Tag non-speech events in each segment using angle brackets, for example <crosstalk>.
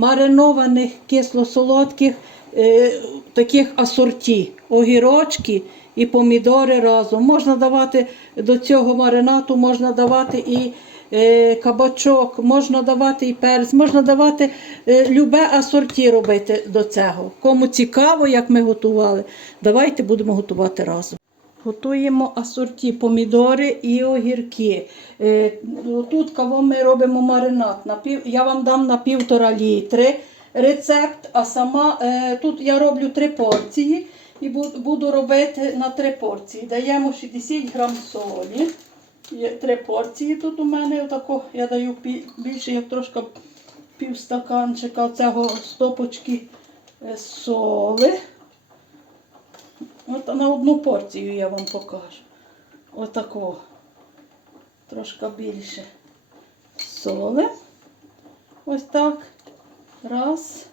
маринованих кисло-солодких е, таких асорті, огірочки і помідори разом. Можна давати до цього маринату, можна давати і е, кабачок, можна давати і перець, можна давати е, любе асорті робити до цього. Кому цікаво, як ми готували, давайте будемо готувати разом. Готуємо асорті помідори і огірки. Е, Тут кого ми робимо маринад. Я вам дам на півтора літри рецепт, а сама е, тут я роблю три порції і буду робити на три порції. Даємо 60 грам солі. Три порції тут у мене. Отако, я даю більше, як трошки пів стаканчика цього стопочки е, соли. От на одну порцію я вам покажу. Отако. Трошки більше соли. Ось так. Раз.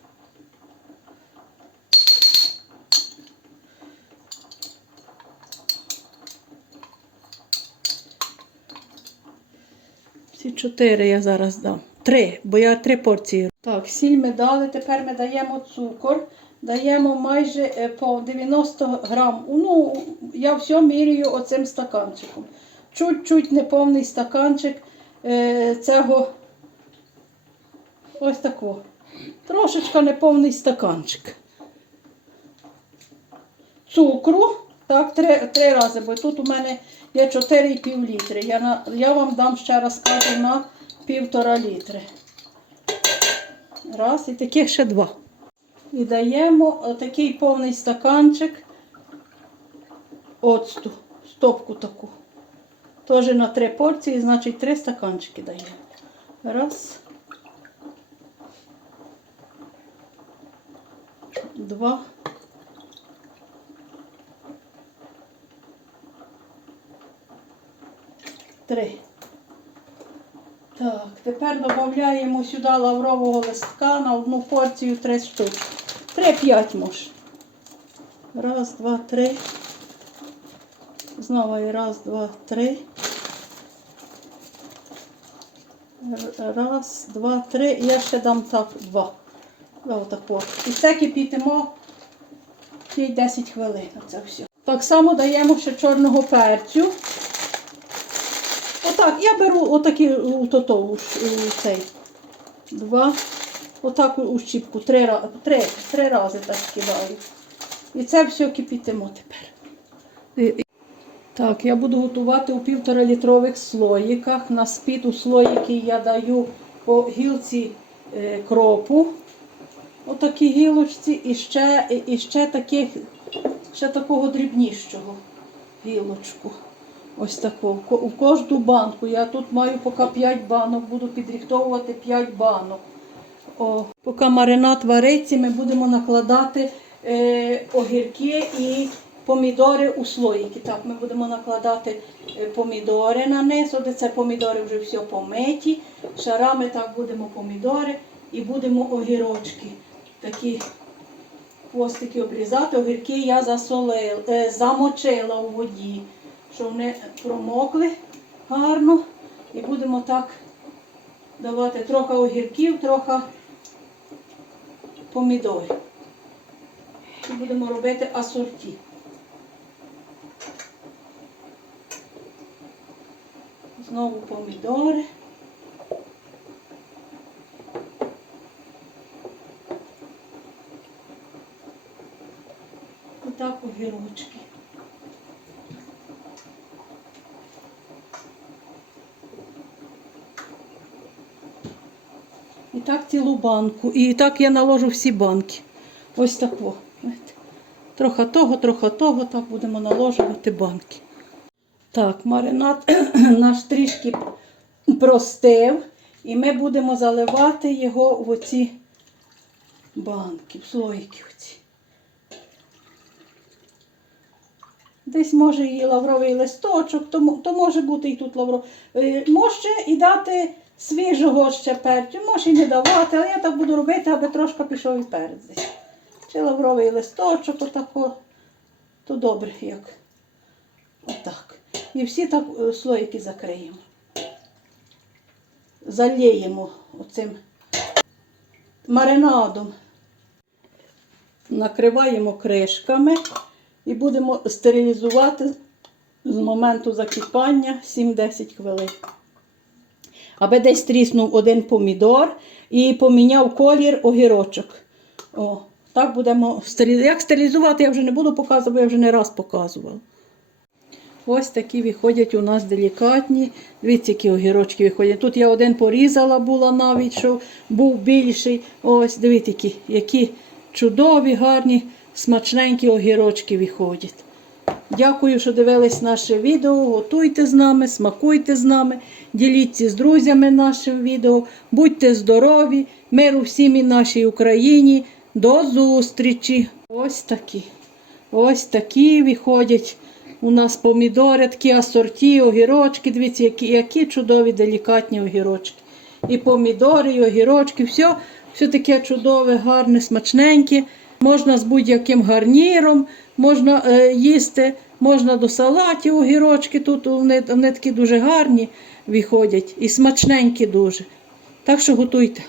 Всі чотири я зараз дам. Три, бо я три порції. Так, сіль ми дали, тепер ми даємо цукор. Даємо майже е, по 90 грам. Ну, я все міряю оцим стаканчиком. Чуть-чуть неповний стаканчик е, цього ось такого. Трошечка неповний стаканчик. Цукру, так, три, три рази, бо тут у мене є 4,5 літри. Я, на, я вам дам ще раз кажу на півтора літри. Раз, і таких ще два. І даємо такий повний стаканчик оцту, стопку таку. Теж на три порції, значить три стаканчики даємо. Раз. Два. Три. Так, тепер додаємо сюди лаврового листка на одну порцію три штуки. Три-п'ять може. Раз, два, три. Знову і раз, два, три. Раз, два, три. Я ще дам так два. Отако. І це кипітимо 5-10 хвилин. Оце все. Так само даємо ще чорного перцю. Отак, я беру отакі у тото, у, цей. Два. Отак у- щіпку. Три, три, три рази так кидаю. І це все кипітимо тепер. Так, я буду готувати у півтора літрових слоїках. На спід у слоїки я даю по гілці е, кропу. Отакі гілочці і ще, і ще таких, ще такого дрібнішого гілочку. Ось таку. У кожну банку. Я тут маю поки 5 банок, буду підрихтовувати 5 банок. О, поки маринад вариться, ми будемо накладати е, огірки і помідори у слоїки. Так, ми будемо накладати е, помідори на низ. Це помідори вже все помиті. Шарами так будемо помідори і будемо огірочки. Такі хвостики обрізати. Огірки я засолила, е, замочила у воді, щоб вони промокли гарно. І будемо так давати трохи огірків, трохи помідорів. І будемо робити асорті. Знову помідори. І так огірочки. І так цілу банку. І так я наложу всі банки. Ось тако. Знаєте. Трохи того, трохи того, так будемо наложувати банки. Так, маринад <clears throat> наш трішки простив. І ми будемо заливати його в оці банки, в слоїки оці. Десь може і лавровий листочок, то, то може бути і тут лавровий. Може і дати свіжого ще перцю, може і не давати, але я так буду робити, аби трошки пішов і перець. Чи лавровий листочок, отако, то добре як. Отак. І всі так е, слоїки закриємо. Заліємо оцим маринадом. Накриваємо кришками і будемо стерилізувати з моменту закипання 7-10 хвилин. Аби десь тріснув один помідор і поміняв колір огірочок. О, так будемо стерилізувати. Як стерилізувати, я вже не буду показувати, я вже не раз показувала. Ось такі виходять у нас делікатні. Дивіться, які огірочки виходять. Тут я один порізала була навіть, що був більший. Ось, дивіться, які, які чудові, гарні, смачненькі огірочки виходять. Дякую, що дивились наше відео. Готуйте з нами, смакуйте з нами, діліться з друзями нашим відео. Будьте здорові, миру всім і нашій Україні. До зустрічі! Ось такі. Ось такі виходять у нас помідори, такі асорті, огірочки. Дивіться, які, які чудові, делікатні огірочки. І помідори, і огірочки, все, все таке чудове, гарне, смачненьке. Можна з будь-яким гарніром, можна е, їсти, можна до салатів огірочки. Тут вони, вони такі дуже гарні виходять і смачненькі дуже. Так що готуйте.